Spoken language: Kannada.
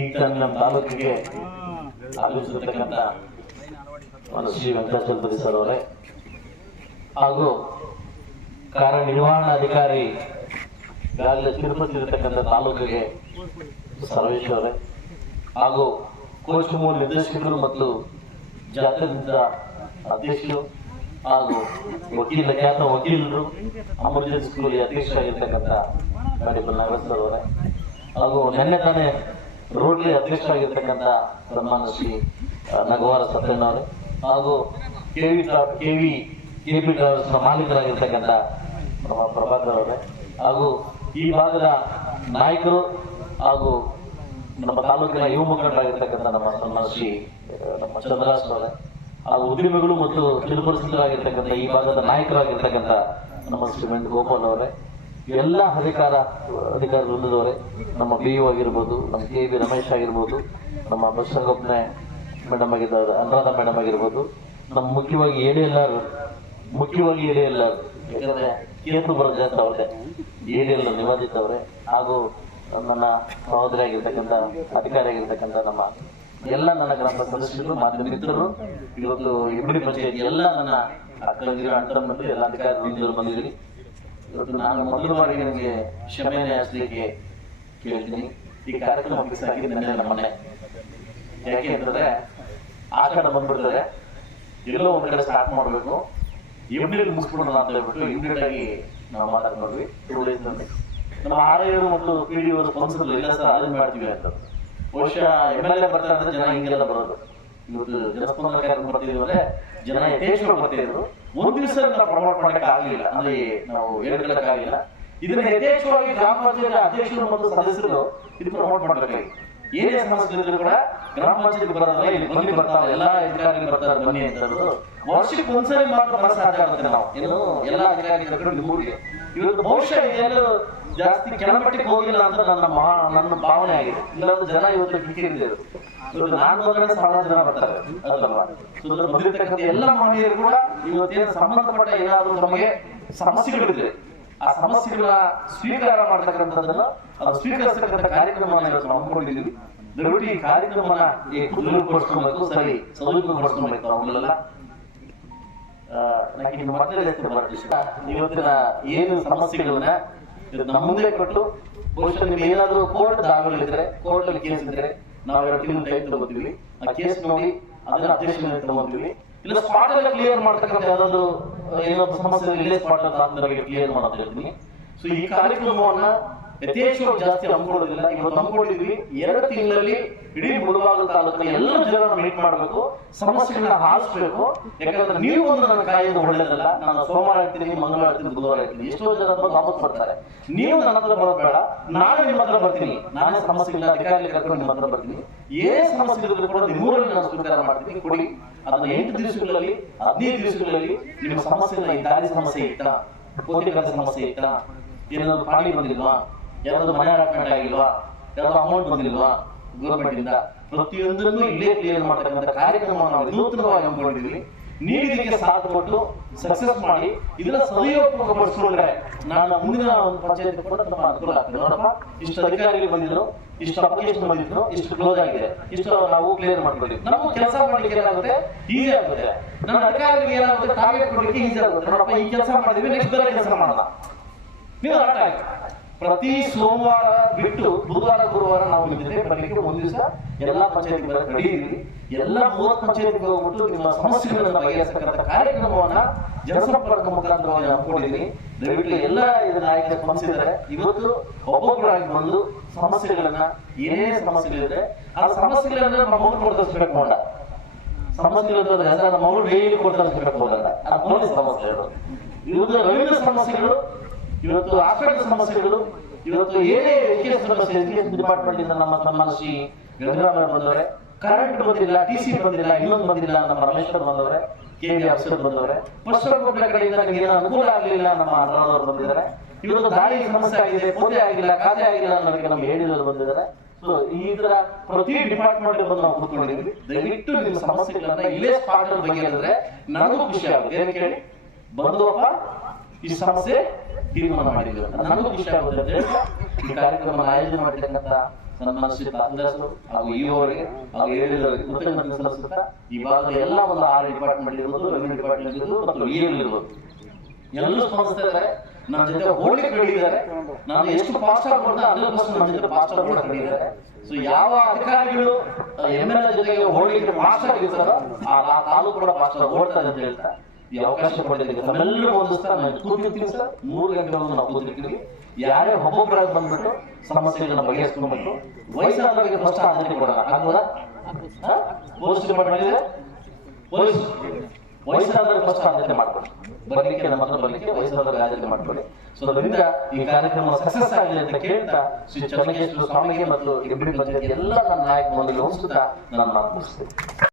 ಈಗ ನಮ್ಮ ತಾಲೂಕಿಗೆ ಆಗಮಿಸಿರ್ತಕ್ಕಂಥ ಶ್ರೀ ವೆಂಕಟಾಚಲಪತಿ ಸರ್ ಅವರೇ ಹಾಗೂ ಕಾರ್ಯನಿರ್ವಹಣಾಧಿಕಾರಿ ಈಗಾಗಲೇ ತಿರುಪತಿರ್ತಕ್ಕಂಥ ತಾಲೂಕಿಗೆ ಸರ್ವೇಶ್ ಅವರೇ ಹಾಗೂ ಕೋಚ್ ಮೂಲ ನಿರ್ದೇಶಕರು ಮತ್ತು ಜಾತ್ಯತೀತ ಅಧ್ಯಕ್ಷರು ಹಾಗೂ ಖ್ಯಾತ ವಕೀಲರು ಅಮರ್ಜೆನ್ಸಿ ಸ್ಕೂಲ್ ಅಧ್ಯಕ್ಷರಾಗಿರ್ತಕ್ಕಂಥ ಮೇಡಮ್ ನಾಗರಾಜ್ ಅವರೇ ಹಾಗೂ ನಿನ್ನೆ ತಾನೇ ರೋಡ್ಲಿ ಅಧ್ಯಕ್ಷರಾಗಿರ್ತಕ್ಕಂಥ ಸನ್ಮಾನ್ಯ ಶ್ರೀ ನಗವಾರ ಸತ್ಯಣ್ಣವರೇ ಹಾಗೂ ಕೆಪಿ ಟ್ರಾವೆಲ್ಸ್ನ ಮಾಲೀಕರಾಗಿರ್ತಕ್ಕಂಥ ನಮ್ಮ ಪ್ರಭಾಕರ್ ಅವರೇ ಹಾಗೂ ಈ ಭಾಗದ ನಾಯಕರು ಹಾಗೂ ನಮ್ಮ ತಾಲೂಕಿನ ಯುವ ಮುಖಂಡರಾಗಿರ್ತಕ್ಕಂಥ ನಮ್ಮ ಸನ್ಮಾನ್ಯ ಶ್ರೀ ನಮ್ಮ ಚಂದ್ರಾಸ್ ಅವರೇ ಹಾಗೂ ಉದ್ಯಮಿಗಳು ಮತ್ತು ಚಿರುಪರಿಸ್ಥಿತರಾಗಿರ್ತಕ್ಕಂಥ ಈ ಭಾಗದ ನಾಯಕರಾಗಿರ್ತಕ್ಕಂಥ ನಮ್ಮ ಶ್ರೀ ಗೋಪಾಲ್ ಅವರೇ ಎಲ್ಲ ಅಧಿಕಾರ ವೃಂದದವರೇ ನಮ್ಮ BO ಆಗಿರ್ಬೋದು, ನಮ್ಮ KB ರಮೇಶ್ ಆಗಿರ್ಬೋದು, ನಮ್ಮ ಬಸವಗೌಪ್ನೆ ಮೇಡಮ್ ಆಗಿದ್ದಾರೆ, ಅನುರಾಧ ಮೇಡಮ್ ಆಗಿರ್ಬೋದು, ನಮ್ಮ ಮುಖ್ಯವಾಗಿ ADLR ಯಾಕಂದ್ರೆ ಕೇಂದ್ರ ಬರೋ ಜಾಸ್ತಿ ಅವ್ರದ್ದೇ ADLR ನಿವಾದಿತ ಅವರೇ ಹಾಗೂ ನನ್ನ ಸಹೋದರಿ ಆಗಿರ್ತಕ್ಕಂಥ ಅಧಿಕಾರಿ ಆಗಿರ್ತಕ್ಕಂಥ ನಮ್ಮ ಎಲ್ಲ ನನ್ನ ಗ್ರಾಮ ಸದಸ್ಯರು ಮಾಧ್ಯಮ ಮಿತ್ರರು ಇವತ್ತು ಇಬ್ಬರಿ ಪಂಚಾಯತ್ ಎಲ್ಲ ನನ್ನ ಅಕ್ಕಂದಿರು ಅಣ್ಣ ಎಲ್ಲ ಅಧಿಕಾರಿ ವೃಂದರು ಬಂದಿದ್ದೀರಿ. ಇವತ್ತು ನಾನು ಮೊದಲ ಬಾರಿಗೆ ನನಗೆ ಕ್ಷಮೆಯನ್ನು ಯಾಚಿಸಲಿಕ್ಕೆ ಕೇಳ್ತೀನಿ. ಈ ಕಾರ್ಯಕ್ರಮ ಫಿಕ್ಸ್ ಆಗಿದೆ ನನ್ನ ಮನೆ ಯಾಕೆ ಅಂತಂದ್ರೆ ಆ ಕಡೆ ಬಂದ್ಬಿಡ್ತಾರೆ ಎಲ್ಲೋ ಒಂದ್ ಕಡೆ ಸ್ಟಾರ್ಟ್ ಮಾಡಬೇಕು ಇಮ್ಮಿಡಿಯೇಟ್ ಮುಗಿಸ್ಬಿಡೋಣ ಅಂತ ಹೇಳ್ಬಿಟ್ಟು ಇಮಿಡಿಯೇಟ್ ಆಗಿ ನಾವು ಮಾತಾಡ್ಕೊಂಡ್ವಿ. 2 days ನಲ್ಲಿ ನಮ್ಮ RIO ಮತ್ತು PDO ಸ್ಪಾನ್ಸರ್ ಇಲ್ಲ ಸರ್ ಅದನ್ನ ಮಾಡ್ತೀವಿ ಅಂತ. ಬಹುಶಃ MLA ಬರ್ತಾರೆ ಅಂದ್ರೆ ಜನ ಹಿಂಗೆಲ್ಲ ಬರೋದು. ಇವತ್ತು ಜನಸ್ಪಂದನ ಕಾರ್ಯಕ್ರಮ ಬರ್ತಿದ್ವಿ ಅಂದ್ರೆ ಜನ ಯಥೇಚ್ಛವಾಗಿ ಬರ್ತಿದ್ರು. ಒಂದು ದಿವಸ ನಾವು ಪ್ರಮೋಟ್ ಮಾಡಕ್ಕೆ ಆಗಲಿಲ್ಲ, ಅಲ್ಲಿ ನಾವು ಹೇಳ್ಕೊಳ್ಳಕ್ಕಾಗಿಲ್ಲ. ಇದನ್ನ ಯಥೇಚ್ಛವಾಗಿ ಗ್ರಾಮ ಪಂಚಾಯತ್ ಅಧ್ಯಕ್ಷರು ಮತ್ತು ಸದಸ್ಯರು ಇದು ಪ್ರಮೋಟ್ ಮಾಡಬೇಕಾಗಿ ಏನೇ ಸಮಸ್ಯೆ ಇದ್ರು ಕೂಡ ಗ್ರಾಮ ಪಂಚಾಯತ್ ಬರೋದ್ರೆ ಇಲ್ಲಿ ಬನ್ನಿ ಬರ್ತಾವೆ ಎಲ್ಲ ಅಧಿಕಾರಿಗಳು ಬರ್ತಾರೆ ಬನ್ನಿ ಅಂತ ವರ್ಷಕ್ಕೆ ಒಂದ್ಸರಿ ಮಾತ್ರ ಬರಸಾಗುತ್ತೆ. ನಾವು ಏನು ಎಲ್ಲ ಅಧಿಕಾರಿಗಳು ನಿಮ್ಮೂರಿಗೆ ಇವತ್ತು ಬಹುಶಃ ಇದೆಲ್ಲ ಜಾಸ್ತಿ ಕೆಳಮಟ್ಟಕ್ಕೆ ಹೋಗಿಲ್ಲ ಅಂತ ನನ್ನ ಭಾವನೆ ಆಗಿದೆ. ಇಲ್ಲಾಂದ್ರೆ ಜನ ಇವತ್ತು ಕಿಕ್ಕಿದೆ. ಇವತ್ತು ನಾನು ಬಂದ್ರೆ 1000 ಜನ ಬರ್ತಾರೆ ಅದಲ್ವಾ. ಬಂದಿರ್ತಕ್ಕಂಥ ಎಲ್ಲ ಮಹಿಳೆಯರು ಕೂಡ ಇವತ್ತೇನು ಸಂಬಂಧಪಟ್ಟ ಏನಾದರೂ ನಮಗೆ ಸಮಸ್ಯೆಗಳಿದೆ ಆ ಸಮಸ್ಯೆಗಳ ಸ್ವೀಕಾರ ಮಾಡ್ತಕ್ಕಂಥದ್ದನ್ನು ಅದು ಸ್ವೀಕರಿಸತಕ್ಕಂಥ ಕಾರ್ಯಕ್ರಮವನ್ನು ಇವತ್ತು ನಾವು ಹಮ್ಮಿಕೊಂಡಿದ್ದೀವಿ. ದಯವಿಟ್ಟು ಈ ಕಾರ್ಯಕ್ರಮನ ಪಡಿಸ್ಕೊಬೇಕು, ಸರಿ ಸದುಪಯೋಗಪಡಿಸ್ಕೊಬೇಕು. ಅವನ್ನೆಲ್ಲ ಇವತ್ತಿನ ಏನು ಸಮಸ್ಯೆಗಳನ್ನ ನಮ್ಮ ಮುಂದೆ ಕೊಟ್ಟು ಬಹುಶಃ ನಿಮ್ಗೆ ಏನಾದರೂ ಕೋರ್ಟ್ ದಾಖಲಿದ್ರೆ ಕೋರ್ಟ್ ಅಲ್ಲಿ ಕೇಸ್ ಇದ್ರೆ ನಾವು 2 ತಿಂಗಳು ಟೈಮ್ ತಗೋತೀವಿ. ಆ ಕೇಸ್ ನೋಡಿ ಅದನ್ನ ಅಧ್ಯಕ್ಷ ತಗೋತೀವಿ. ಇಲ್ಲ ಸ್ಪಾಟ್ ಅಲ್ಲಿ ಕ್ಲಿಯರ್ ಮಾಡ್ತಕ್ಕಂಥ ಯಾವ್ದಾದ್ರು ಏನೊಂದು ಸಮಸ್ಯೆ ಇಲ್ಲೇ ಸ್ಪಾಟ್ ಅಂತ ಕ್ಲಿಯರ್ ಮಾಡೋದು ಹೇಳ್ತೀನಿ. ಸೊ ಈ ಕಾರ್ಯಕ್ರಮವನ್ನ ಯಥೇಚ್ಛವಾಗಿ ಜಾಸ್ತಿ ಹಮ್ಮಿಕೊಳ್ಳೋದಿಲ್ಲ. ಇವತ್ತು ಹಮ್ಮಿಕೊಂಡಿದ್ವಿ 2 ತಿಂಗಳಲ್ಲಿ ಇಡೀ ಮುಳಬಾಗಿಲು ತಾಲೂಕಿನ ಎಲ್ಲ ಜನ ಮೀಟ್ ಮಾಡಬೇಕು, ಸಮಸ್ಯೆಗಳನ್ನ ಆಲಿಸಬೇಕು. ಯಾಕಂದ್ರೆ ನೀವು ಒಂದು ನನ್ನ ಕಾಯೋದು ಒಳ್ಳೇದಲ್ಲ. ನಾನು ಸೋಮವಾರ ಇರ್ತೀನಿ, ಮಂಗಳವಾರ ಇರ್ತೀನಿ, ಬುಧವಾರ ಇರ್ತೀನಿ, ಎಷ್ಟೋ ಜನ ವಾಪಸ್ ಬರ್ತಾರೆ. ನೀವು ನನ್ನ ಹತ್ರ ಬರೋದು ಬೇಡ, ನಾನೇ ನಿಮ್ಮ ಹತ್ರ ಬರ್ತೀನಿ. ನಾನೇ ಸಮಸ್ಯೆಗಳನ್ನ ಅಧಿಕಾರಿ ಕರ್ಕೊಂಡು ನಿಮ್ಮ ಹತ್ರ ಬರ್ತೀನಿ. ಏನೇ ಸಮಸ್ಯೆ ಇದ್ರೂ ಕೂಡ ನಿಮ್ಮೂರಲ್ಲಿ ನಾನು ಸ್ವೀಕಾರ ಮಾಡ್ತೀನಿ. ಕೊಡಿ ಅದನ್ನ 8 ದಿವಸಗಳಲ್ಲಿ 15 ದಿವಸಗಳಲ್ಲಿ ನಿಮ್ಮ ಸಮಸ್ಯೆಗಳನ್ನ ಈ ದಾರಿ ಸಮಸ್ಯೆ ಇತ್ತಾ, ಕೋಟಿಗಳ ಸಮಸ್ಯೆ ಇತ್ತಾ, ಏನಾದ್ರು ಪ್ರಾಣಿ ಬಂದಿಲ್ವಾ, ಯಾರಾದ್ರೂ ಮನೆ ಅಲಾಟ್ಮೆಂಟ್ ಆಗಿಲ್ವಾ, ಯಾರಾದ್ರೂ ಅಮೌಂಟ್ ಬಂದಿಲ್ವಾ ಗೌರ್ಮೆಂಟ್ ಇಂದ, ಪ್ರತಿಯೊಂದನ್ನು ಇಲ್ಲೇ ಕ್ಲಿಯರ್ ಮಾಡ್ತಕ್ಕಂಥ ಕಾರ್ಯಕ್ರಮವನ್ನು ನಾವು ನೂತನವಾಗಿ ಹಮ್ಮಿಕೊಂಡಿದ್ದೀವಿ. ನೀವು ಇದಕ್ಕೆ ಸಾಥ್ ಕೊಟ್ಟು ಸಕ್ಸಸ್ ಮಾಡಿ ಇದನ್ನ ಸದುಪಯೋಗ ಪಡಿಸ್ಕೊಂಡ್ರೆ ನಾನು ಮುಂದಿನ ಒಂದು ಪಂಚಾಯತ್ ಕೂಡ ನಮ್ಮ ಅನುಕೂಲ ಆಗ್ತದೆ. ನೋಡಪ್ಪ ಇಷ್ಟು ಅಧಿಕಾರಿಗಳು ಬಂದಿದ್ರು, ಇಷ್ಟು ಅಪ್ಲಿಕೇಶನ್ ಬಂದಿದ್ರು, ಇಷ್ಟು ಕ್ಲೋಸ್ ಆಗಿದೆ, ಇಷ್ಟು ನಾವು ಕ್ಲಿಯರ್ ಮಾಡ್ಕೊಂಡಿದ್ವಿ. ನಾವು ಕೆಲಸ ಮಾಡ್ಲಿಕ್ಕೆ ಏನಾಗುತ್ತೆ ಈಸಿ ಆಗುತ್ತೆ. ನನ್ನ ಅಧಿಕಾರಿಗಳಿಗೆ ಏನಾಗುತ್ತೆ ಟಾರ್ಗೆಟ್ ಕೊಡ್ಲಿಕ್ಕೆ ಈಸಿ ಆಗುತ್ತೆ. ನೋಡಪ್ಪ ಈ ಕೆಲಸ ಮಾಡಿದ್ವಿ, ನೆಕ್ಸ್ಟ್ ಬೇರೆ ಕೆಲಸ ಮಾಡೋಣ. ನೀವು ಅರ್ಥ ಆಯ್ತು. ಪ್ರತಿ ಸೋಮವಾರ ಬಿಟ್ಟು ಬುಧವಾರ ಗುರುವಾರ ನಾವು ನಿಮ್ಮ ಜೊತೆ ಬರಲಿಕ್ಕೆ ಒಂದು ದಿವಸ ಎಲ್ಲಾ ಪಂಚಾಯತ್ ರೆಡಿ ಇದ್ವಿ. ಎಲ್ಲ 30 ಪಂಚಾಯತ್ಗೆ ಹೋಗ್ಬಿಟ್ಟು ನಿಮ್ಮ ಸಮಸ್ಯೆಗಳನ್ನ ಬಗೆಹರಿಸತಕ್ಕಂಥ ಕಾರ್ಯಕ್ರಮವನ್ನ ಜನಸಂಪರ್ಕ ಮುಖಾಂತರವಾಗಿ ಹಮ್ಮಿಕೊಂಡಿದ್ದೀನಿ. ದಯವಿಟ್ಟು ಎಲ್ಲ ಇದನ್ನ ನಾಯಕರು ಸ್ಪಂದಿಸಿದ್ದಾರೆ. ಇವತ್ತು ಒಬ್ಬೊಬ್ಬರಾಗಿ ಬಂದು ಸಮಸ್ಯೆಗಳನ್ನ ಏನೇನೇ ಸಮಸ್ಯೆಗಳಿದೆ ಆ ಸಮಸ್ಯೆಗಳನ್ನ ನಮ್ಮ ಮಗು ಕೊಡ್ತಿರ್ಬೇಕು ನೋಡ. ಸಮಸ್ಯೆಗಳು ನಮ್ಮ ಮಗಳು ಡೈಲಿ ಕೊಡ್ತಿರ್ಬೇಕು ಹೋಗಲ್ಲ. ಅದು ನೋಡಿ ಸಮಸ್ಯೆಗಳು ಇವತ್ತು ರವೀಂದ್ರ ಸಮಸ್ಯೆಗಳು, ಇವತ್ತು ಹಾಸ್ಪಿಟಲ್ ಸಮಸ್ಯೆಗಳು, ಇವತ್ತು ಏನೇ ಎಜುಕೇಶನ್ ಸಮಸ್ಯೆ ಎಜುಕೇಶನ್ ಡಿಪಾರ್ಟ್ಮೆಂಟ್ ಇಂದ ನಮ್ಮ ಶ್ರೀ ಗಂಗರಾಮ ಬಂದವರೆ, ಕರೆಂಟ್ ಬಂದಿಲ್ಲ, TC ಬಂದಿಲ್ಲ, ಇನ್ನೊಂದು ಬಂದಿಲ್ಲ, ನಮ್ಮ ರಮೇಶ್ ಬಂದವರೆ, KB ಅಫ್ಸರ್ ಬಂದವರೆ, ಪಶ್ಚಿಮ ಕಡೆಯಿಂದ ನಿಮಗೆ ಏನೋ ಅನುಕೂಲ ಆಗಲಿಲ್ಲ, ನಮ್ಮ ಅಣ್ಣನವರು ಬಂದಿದ್ದಾರೆ. ಇವತ್ತು ದಾಳಿ ಸಮಸ್ಯೆ ಆಗಿದೆ, ಪೋದೆ ಆಗಿಲ್ಲ, ಖಾತೆ ಆಗಿಲ್ಲ ಅನ್ನೋದಕ್ಕೆ ನಮ್ಗೆ ಹೇಳಿದ್ರು ಬಂದಿದ್ದಾರೆ. ಸೊ ಈ ತರ ಪ್ರತಿ ಡಿಪಾರ್ಟ್ಮೆಂಟ್ ಬಂದು ನಾವು ಕೂತ್ಕೊಂಡಿದ್ದೀವಿ. ದಯವಿಟ್ಟು ನಿಮ್ಮ ಸಮಸ್ಯೆಗಳನ್ನ ಇಲ್ಲೇ ಸ್ಪಾಟ್ ಬಗೆಹರಿದ್ರೆ ನನಗೂ ಖುಷಿ ಆಗುತ್ತೆ. ಏನು ಕೇಳಿ ಬಂದುವಪ್ಪ ಈ ಸಮಸ್ಯೆ ತೀರ್ಮಾನ ಮಾಡಿದ್ರು. ನನಗೂ ಖುಷಿ ಆಗುತ್ತೆ ಅಂತ ಹೇಳ್ತಾ ಈ ಕಾರ್ಯಕ್ರಮ ಆಯೋಜನೆ ಮಾಡಿರ್ತಕ್ಕಂಥ ನನ್ನ ಶ್ರೀ ತಾಂದರಸರು ಹಾಗೂ ಇವರಿಗೆ ಹಾಗೂ ಹೇಳಿದವರಿಗೆ ಕೃತಜ್ಞತೆ ಸಲ್ಲಿಸುತ್ತಾ ಈ ಭಾಗದ ಎಲ್ಲ ಒಂದು 6 ಡಿಪಾರ್ಟ್ಮೆಂಟ್ ಇರ್ಬೋದು, ರೆವಿನ್ಯೂ ಡಿಪಾರ್ಟ್ಮೆಂಟ್ ಇರ್ಬೋದು ಮತ್ತು ಇರ್ಬೋದು ಎಲ್ಲರೂ ಸ್ಪಂದಿಸ್ತಾ ಇದ್ದಾರೆ. ನನ್ನ ಜೊತೆ ಹೋಗ್ಲಿಕ್ಕೆ ಹೇಳಿದ್ದಾರೆ. ನಾನು ಎಷ್ಟು ಫಾಸ್ಟ್ ಆಗಿ ಕೊಡ್ತಾ 100% ನನ್ನ ಜೊತೆ ಫಾಸ್ಟ್ ಆಗಿ ಕೂಡ ಹೇಳಿದ್ದಾರೆ. ಸೊ ಯಾವ ಅಧಿಕಾರಿಗಳು MLA ಜೊತೆಗೆ ಹೋಗ್ಲಿಕ್ಕೆ ಫಾಸ್ಟ್ ಆಗಿರ್ತಾರೋ ಆ ತಾಲೂಕು ಕೂಡ ಫಾಸ್ಟ್ ಆಗಿ ಓಡ್ತಾ ಅಂತ ಹೇಳ್ತಾ ಈ ಅವಕಾಶ ಕೊಟ್ಟಿದ್ದಕ್ಕೆ ನಮ್ಮೆಲ್ಲರೂ ಒಂದಿಸ್ತಾ ನಾನು ಕೂತಿರ್ತೀವಿ ಸರ್. 3 ಗಂಟೆವರೆಗೂ ನಾವು ಕೂತಿರ್ತೀವಿ. ಯಾರೇ ಒಬ್ಬೊಬ್ಬರಾಗಿ ಬಂದ್ಬಿಟ್ಟು ಸಮಸ್ಯೆಗಳನ್ನ ಬಗೆಹರಿಸ್ಕೊಂಡ್ಬಿಟ್ಟು ವಯಸ್ಸಾದವರಿಗೆ ಫಸ್ಟ್ ಆದ್ಯತೆ ಕೊಡೋಣ ಆಗ್ಬೋದಾ? ಪೊಲೀಸ್ ಡಿಪಾರ್ಟ್ಮೆಂಟ್ ಇದೆ, ಪೊಲೀಸ್ ವಯಸ್ಸಾದವರಿಗೆ ಫಸ್ಟ್ ಆದ್ಯತೆ ಮಾಡ್ಕೊಳ್ಳಿ. ಬರ್ಲಿಕ್ಕೆ ನಮ್ಮ ಹತ್ರ ಬರ್ಲಿಕ್ಕೆ ವಯಸ್ಸಾದವರಿಗೆ ಆದ್ಯತೆ ಮಾಡ್ಕೊಳ್ಳಿ. ಸೊ ಅದರಿಂದ ಈ ಕಾರ್ಯಕ್ರಮ ಸಕ್ಸಸ್ ಆಗಲಿ ಅಂತ ಕೇಳ್ತಾ ಶ್ರೀ ಚನ್ನಕೇಶ್ವರ ಸ್ವಾಮಿಗೆ ಮತ್ತು MB ಪಂಚಾಯತ್ ಎಲ್ಲ ನನ್ನ ನಾಯಕ ಮಂಡಳಿ ಹೋಲಿಸುತ್ತಾ ನಾನು ಮಾತು ಮುಗಿಸ್ತೇನೆ.